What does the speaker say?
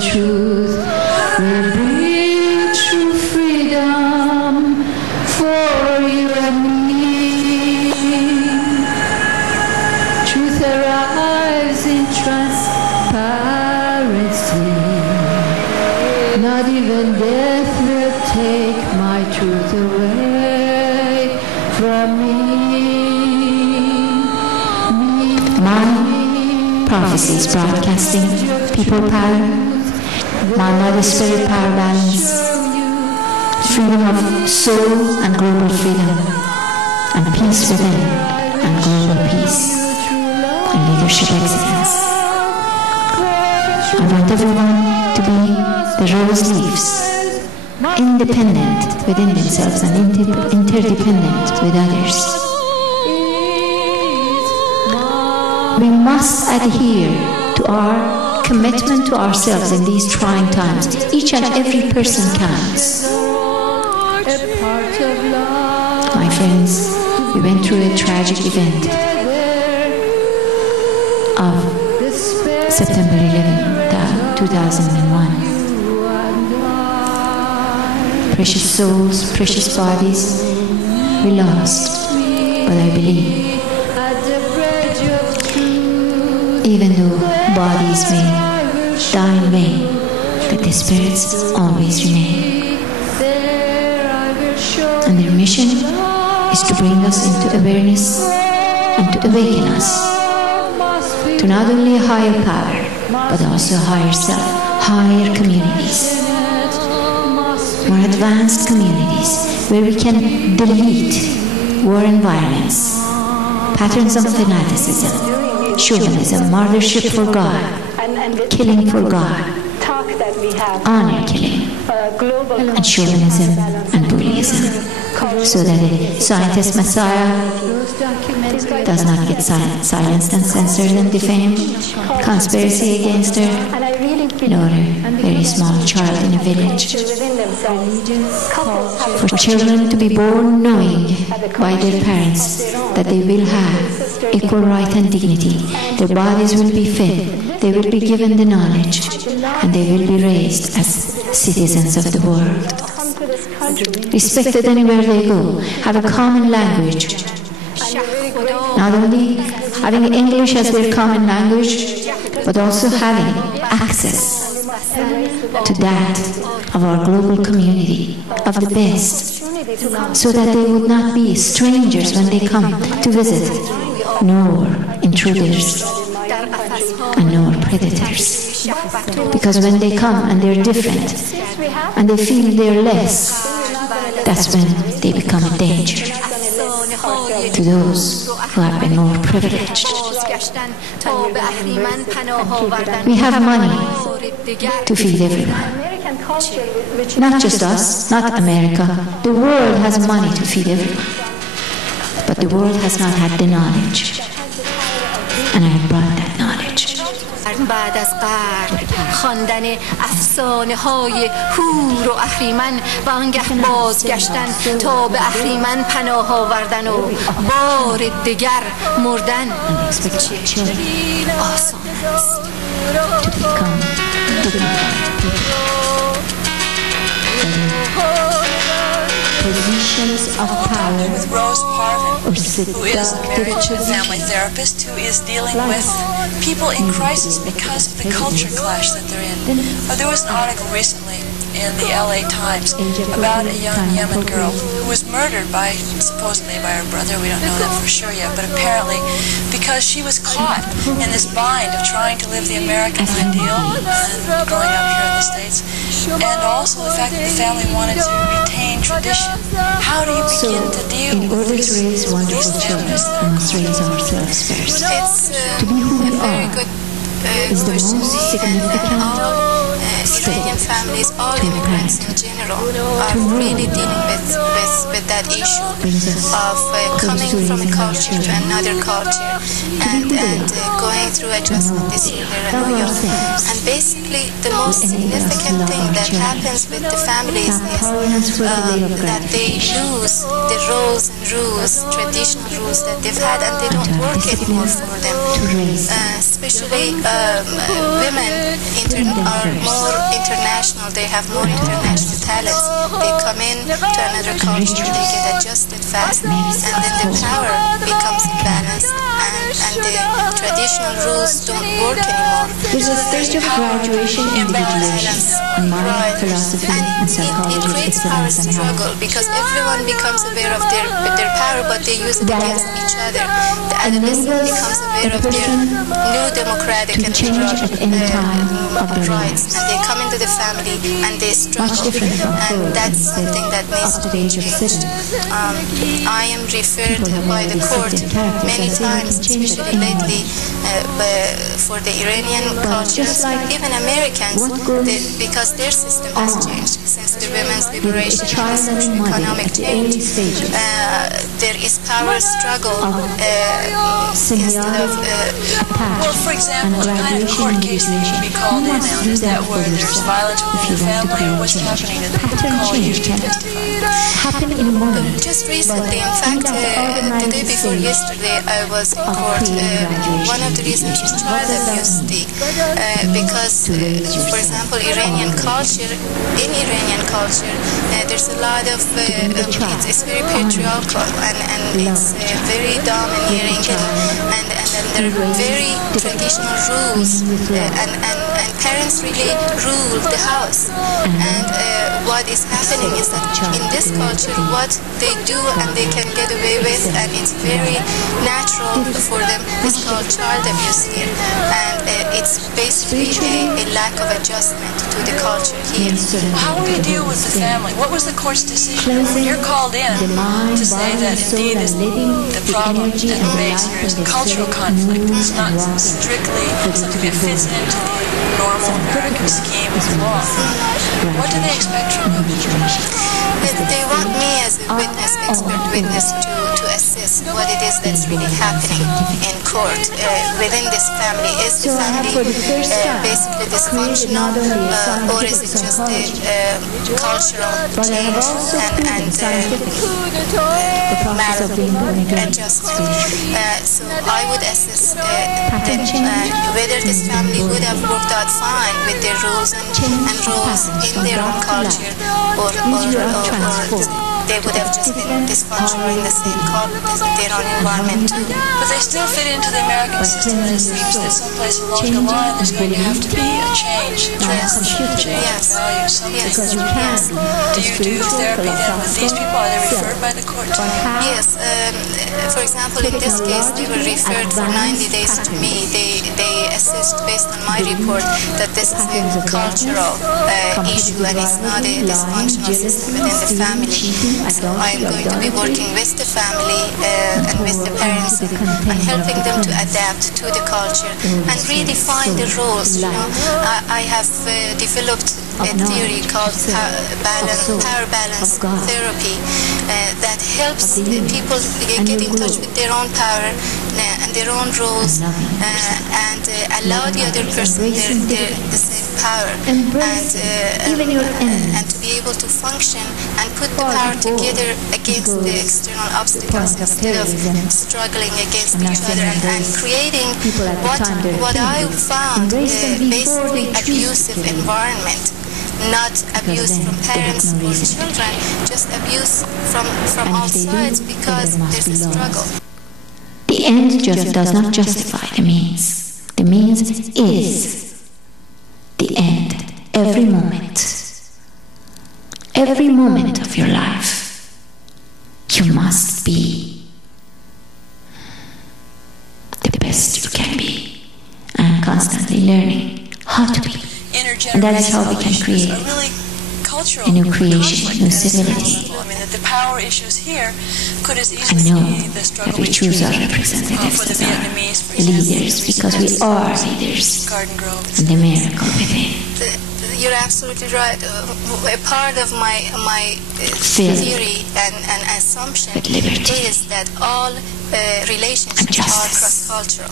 truth will bring true freedom for you and me. Truth arrives in transparency. Not even death will take my truth away from me. Prophecies broadcasting people power, my mother spirit power balance, freedom of soul and global freedom, and peace within and global peace, and leadership excellence. I want everyone to be the rose leaves, independent within themselves and interdependent with others. We must adhere to our commitment to ourselves in these trying times. Each and every person counts. My friends, we went through a tragic event of September 11, 2001. Precious souls, precious bodies, we lost, but I believe even though bodies may die in vain, that the spirits always remain. And their mission is to bring us into awareness and to awaken us to not only a higher power, but also a higher self, higher communities, more advanced communities, where we can delete war and violence, patterns of fanaticism, chauvinism, martyrship for God, killing for God, honor killing, and chauvinism and bullyism, so that the scientist Messiah does not get silenced and censored and defamed, conspiracy against her, nor a very small child in a village. For children to be born knowing by their parents that they will have equal right and dignity, their bodies will be fed, they will be given the knowledge, and they will be raised as citizens of the world, respected anywhere they go, have a common language, not only having English as their common language, but also having access to that of our global community, of the best, so that they would not be strangers when they come to visit, nor intruders, and nor predators. Because when they come and they're different, and they feel they're less, that's when they become a danger to those who have been more privileged. We have money to feed everyone. Not just us, not America. The world has money to feed everyone. But the world has not had the knowledge. And I have brought that knowledge. بعد از قرن خواندن افسانه های هور و اهریمن و آنگه بازگشتن تا به اهریمن پناه آوردن و بار دیگر مردن چه آسان است. Positions of power, with Rose Parvin, who is a marriage and family therapist who is dealing with people in crisis because of the culture clash that they're in. There was an article recently in the LA Times about a young Yemen girl who was murdered supposedly by her brother. We don't know that for sure yet, but apparently because she was caught in this bind of trying to live the American ideal and growing up here in the States, and also the fact that the family wanted to retain tradition. How do you begin to deal with these families? We must raise ourselves first. To be who we are is the most significant Iranian families, all immigrants in general, are really dealing with that issue of coming from a culture to another culture and going through adjustment this year in New York. And basically, the most significant thing that happens with the families is that they lose the roles and rules, traditional rules that they've had, and they don't work anymore for them. Especially women women are more international, they have more international talents. They come in to another culture, they get adjusted fast, and then the power becomes imbalanced, and the traditional rules don't work anymore. There's a stage of graduation in individuals, mind, philosophy, and psychology. It creates power struggle because everyone becomes aware of their power, but they use it against each other. The adolescent becomes aware of their new democratic and liberal rights, and they come into the family and they struggle, and that's something that needs to be changed. I am referred by the court many times, especially lately, for the Iranian culture, even Americans, because their system has changed since the women's liberation and social economic change. There is power struggle instead of... well, for example, what kind of court case that you be called in now? Is that where there's violence within the family, or what's happening that they call you to testify? Just recently, in fact, the day before yesterday, I was in court. One of the reasons is child abuse thing, because, for example, Iranian culture, there's a lot of, it's very patriarchal, and it's very domineering, and there are very traditional rules, and parents really rule the house. And what is happening is that in this culture, what they do and they can get away with, and it's very natural for them, is called child abuse here. And it's basically a lack of adjustment to the culture here. How will you deal with the family? What was the court's decision? When you're called in to say that indeed the problem that remains here is a cultural conflict. It's not strictly something that fits into the normal American scheme of law. What do they expect from you? They want me as a witness, expert witness, to assess what it is that's really happening in court within this family. Is the family basically dysfunctional, or is it just a cultural change and marital adjustment? So I would assess whether this family would have worked out fine with their rules and rules in their own culture, or they would have just been dysfunctional in the same their own environment. But they still fit into the American system, and it seems that someplace along the line there's going to have to be a change, a transition, a change in values, something. Yes. Do you do therapy then with these people? Are they referred by the court to you? Yes. For example, in this case, they were referred for 90 days to me. They assessed based on my report that this is a cultural issue, and it's not a dysfunctional system within the family. So I'm going to be working with the family and with the parents and helping them to adapt to the culture and redefine the roles. You know, I have developed a theory called power balance therapy that helps people get in touch with their own power and their own roles, and allow the other person the same power, and to be able to function and put the power together against the external obstacles instead of struggling against each other and creating what I found basically abusive environment. Not abuse from parents or children, just abuse from all sides, because there's a struggle. The end just does not justify the means. The means is the end. Every moment of your life, you must be the best you can be, and constantly learning how to be. And that is how we can create a new creation, new civility. I mean, that the power issues here could as easily be the struggle that we choose our representatives as our leaders, because we are leaders, and the miracle within. You're absolutely right. A part of my theory and assumption is that all relationships are cross-cultural.